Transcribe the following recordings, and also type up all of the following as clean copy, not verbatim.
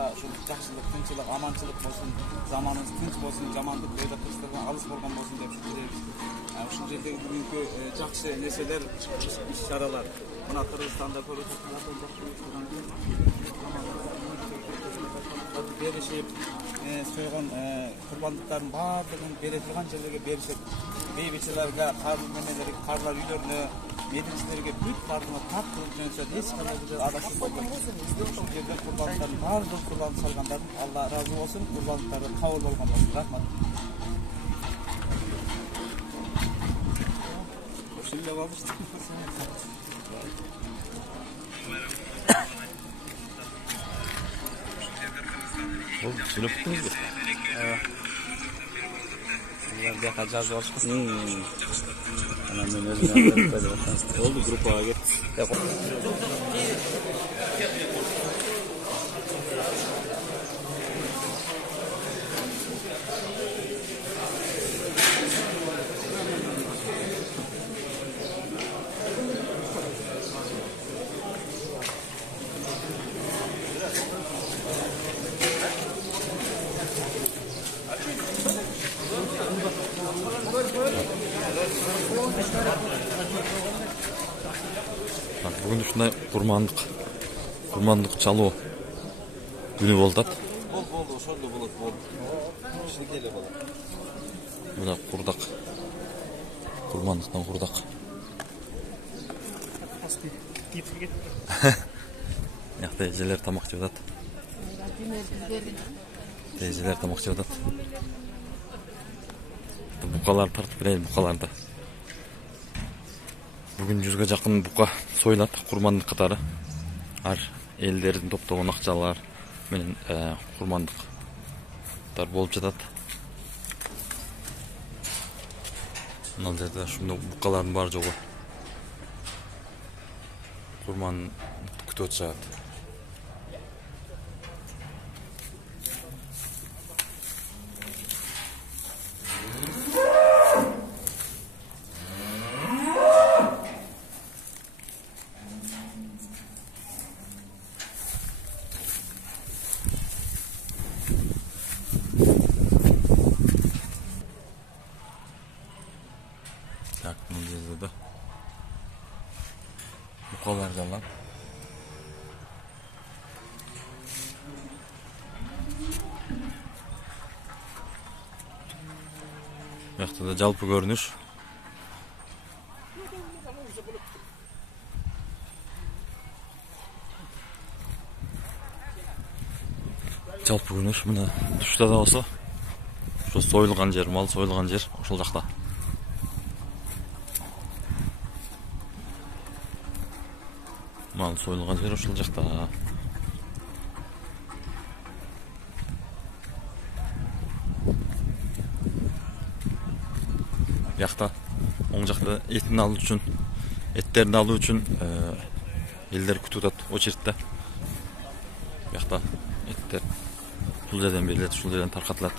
Аллахка ушул жакшылык, тынччылык, аманчылык болсун, заманыбыз тынч болсун, жамандык кыйдаттардан алыс болгон болсун деп тілейбиз. Ушул жердеги бүгүнкү жакшы нерселер, иш-чаралар мына Кыргызстанда көрүп беришип, сойгон курбандыктардын баардыгын бере турган жерлерге беришип, бейбитчилерге, карлар үйлөрүнө, мединчилерге бүт бардыгына так кылып жөнөтүп, эч кандай адашып болгон. Ушул жерде курбандыктардын баардыгын курбан салгандардын Алла ыраазы болсун, курбандыктары кабыл болгон болсун. Рахмат. Ушундай болушту. Söylep bittiniz mi? Bunlar bir yakar cazı oluşmasın. Anam ben özümden oldu grupa git. Bugün ушундай курмандык чалуу күнү болду. Болду, ошондо болот, болду. Ушинде эле болот. Мына курдак. Курмандыктан курдак. Якта эжелер тамак жеп атат. Эжелер тамак жеп атат. Букалар тартып берейин, букаларды. Бүгүн 100га жакын бука сойлат, курмандык катары. Ар элдердин топтогон акчалар менен курмандыктар болуп жатат. Мына жерде ушундай букалардын баары жогу. Курман күтүп атышат. Так, мына жерде да букалар жалап. Бuyakta da жалпы көрүнүш. Жалпы көрүнүш мына тушта да болсо, ошо союлган жер, мал союлган жер ошол жакта. Мал союлган жер ошол жакта. Бuyakta оң жакта этин алуу үчүн, эттерди алуу үчүн элдер күтүп атат очередде. Бuyakta эттер ушул жерден берилет, ушул жерден таркатылат.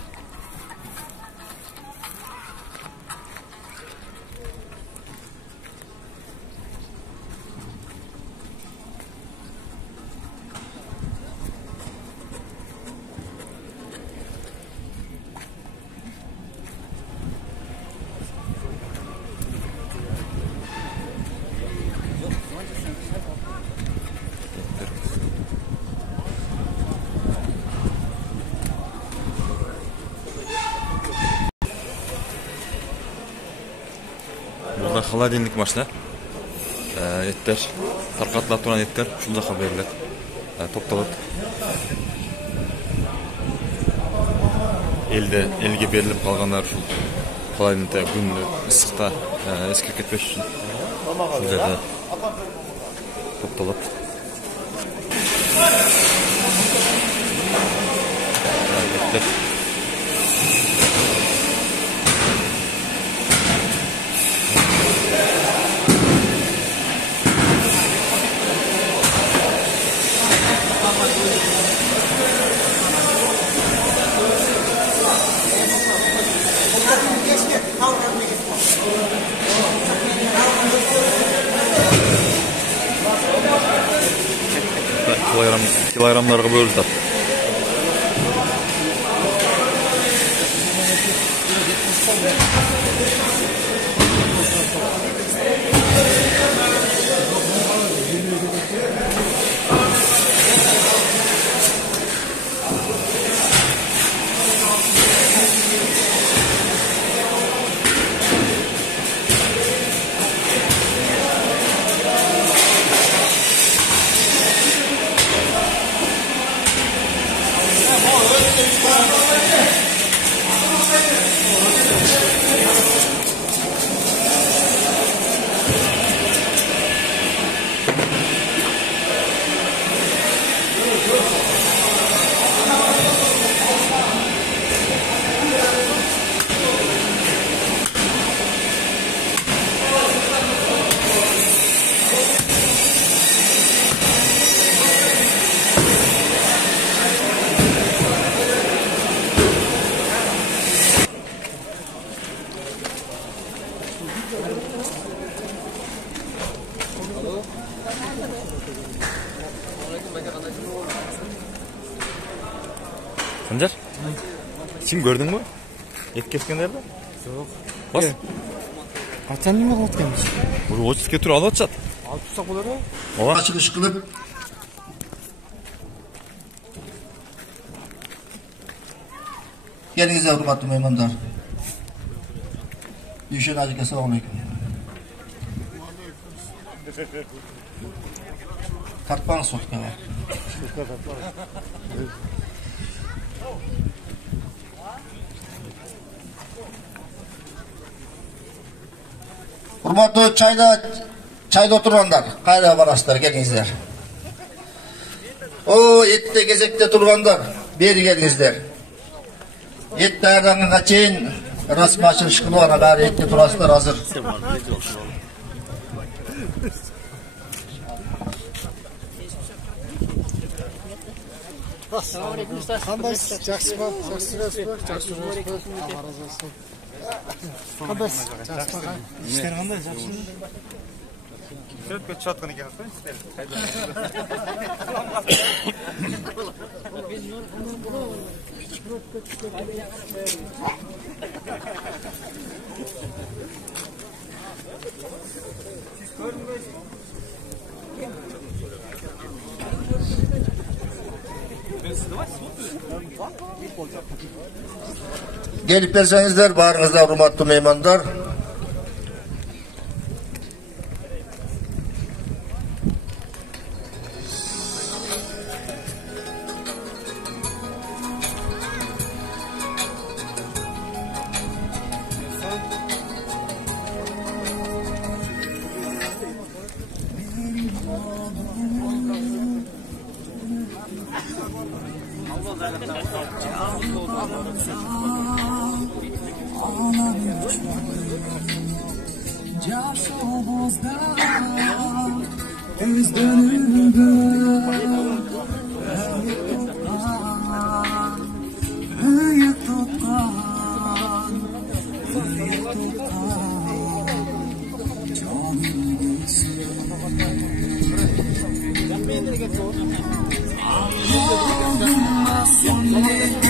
Burada холодильник машина. Еттер, таркатылып турган еттер ушул жакка берилет. Топтолот. Элге берилип калгандар ушул холодильникте күндө ысыкта эскирип кетпеш үчүн ушул жерде топтолот. Kilogramlarga bölüp Sancar? Kim gördün mü? Et keskenlerde? Yok. Bas. Kaçan nima qilib o'tganmiz? Bu ochitga turib olib atchat. Olib tursak bo'ladimi? Ova. Açılış kılıp Gelinize hürmetli mehmanlar. Büyüşen Hacı'ya selamun aleyküm. Tartmanı soğuk var. Hürmetli çayda oturanlar, kayra baraslar gelinizler. O ette gezekte durganlar, beri gelinizler. Ette ayarlarının kaçayın, rasmi açılış kılığına gari ette turasılar hazır. Qandaysiz? Yaxshimi? Yaxshirasizmi? Yaxshirasizmi? Allah razı olsun. Qandaysiz? Yaxshimi? İşler qanday? Yaxshimi? Söz çatqın ekan. Gelip gelsenizler, bağrınızda hürmetli mehmanlar. Son